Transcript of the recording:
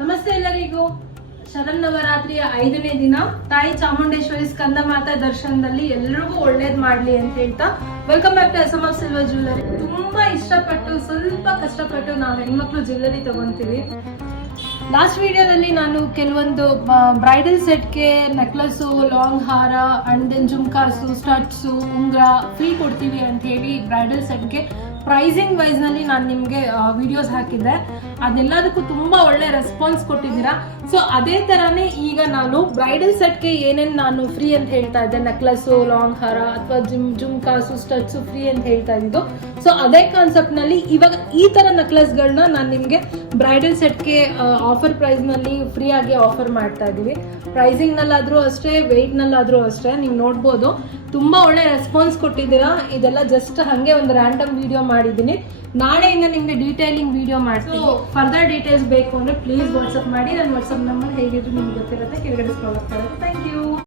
ನಮಸ್ತೆ ಎಲ್ಲರಿಗೂ. ಶರನ್ನವರಾತ್ರಿಯ 5ನೇ ದಿನ ತಾಯಿ ಚಾಮುಂಡೇಶ್ವರಿ ಸ್ಕಂದ ಮಾತಾ ದರ್ಶನದಲ್ಲಿ ಎಲ್ರಿಗೂ ಒಳ್ಳೇದ್ ಮಾಡ್ಲಿ ಅಂತ ಹೇಳ್ತಾ welcome back to SMF silver jewellery. ತುಂಬಾ ಇಷ್ಟಪಟ್ಟು ಸ್ವಲ್ಪ ಕಷ್ಟಪಟ್ಟು ನಾವು ಹೆಣ್ಮಕ್ಳು ಜ್ಯುವೆಲ್ಲರಿ ತಗೊಂತೀವಿ. ಲಾಸ್ಟ್ ವಿಡಿಯೋದಲ್ಲಿ ನಾನು ಕೆಲವೊಂದು ಬ್ರೈಡಲ್ ಸೆಟ್ಗೆ ನೆಕ್ಲೆಸು, ಲಾಂಗ್ ಹಾರ ಅಂಡ್ ದೆನ್ ಜುಮ್ಕಾಸು, ಸ್ಟಡ್ಸು, ಉಂಗ್ರ ಫ್ರೀ ಕೊಡ್ತೀವಿ ಅಂತ ಹೇಳಿ ಬ್ರೈಡಲ್ ಸೆಟ್ಗೆ ಪ್ರೈಸಿಂಗ್ ವೈಸ್ ನಲ್ಲಿ ನಾನು ನಿಮಗೆ ವಿಡಿಯೋಸ್ ಹಾಕಿದ್ದೆ. ಅದೆಲ್ಲದಕ್ಕೂ ತುಂಬಾ ಒಳ್ಳೆ ರೆಸ್ಪಾನ್ಸ್ ಕೊಟ್ಟಿದ್ದೀರಾ. ಸೊ ಅದೇ ತರಾನೇ ಈಗ ನಾನು ಬ್ರೈಡಲ್ ಸೆಟ್ಗೆ ಏನೇನು ನಾನು ಫ್ರೀ ಅಂತ ಹೇಳ್ತಾ ಇದ್ದೆ, ನೆಕ್ಲೆಸು, ಲಾಂಗ್ ಹಾರ ಅಥವಾ ಜುಮ್ಕಾಸು, ಸ್ಟಡ್ಸು ಫ್ರೀ ಅಂತ ಹೇಳ್ತಾ ಇದ್ದು. ಸೊ ಅದೇ ಕಾನ್ಸೆಪ್ಟ್ ನಲ್ಲಿ ಇವಾಗ ಈ ತರ ನೆಕ್ಲೆಸ್ಗಳನ್ನ ನಾನು ನಿಮಗೆ ಬ್ರೈಡಲ್ ಸೆಟ್ಗೆ ಆಫರ್ ಪ್ರೈಸ್ ನಲ್ಲಿ ಫ್ರೀ ಆಗಿ ಆಫರ್ ಮಾಡ್ತಾ ಇದೀವಿ. ಪ್ರೈಸಿಂಗ್ ನಲ್ಲಾದ್ರೂ ಅಷ್ಟೇ, ವೆಯ್ಟ್ ನಲ್ಲಾದ್ರೂ ಅಷ್ಟೇ. ನೀವು ನೋಡ್ಬೋದು ತುಂಬಾ ಒಳ್ಳೆ ರೆಸ್ಪಾನ್ಸ್ ಕೊಟ್ಟಿದ್ದೀರಾ. ಇದೆಲ್ಲ ಜಸ್ಟ್ ಹಂಗೆ ಒಂದು ರ್ಯಾಂಡಮ್ ವಿಡಿಯೋ ಮಾಡಿದ್ದೀನಿ. ನಾಳೆಯಿಂದ ನಿಮ್ಗೆ ಡೀಟೇಲಿಂಗ್ ವಿಡಿಯೋ ಮಾಡ್ತೀನಿ. ಫರ್ದರ್ ಡೀಟೇಲ್ಸ್ ಬೇಕು ಅಂದ್ರೆ ಪ್ಲೀಸ್ ವಾಟ್ಸಪ್ ಮಾಡಿ. ನನ್ನ ವಾಟ್ಸಪ್ ನಂಬರ್ ಹೇಗಿದ್ರು ನಿಮ್ಗೆ ಗೊತ್ತಿರುತ್ತೆ, ಕೆಳಗಡೆ ಸ್ಕ್ರಾಲ್ ಆಗ್ತಾ ಇರುತ್ತೆ. Thank you.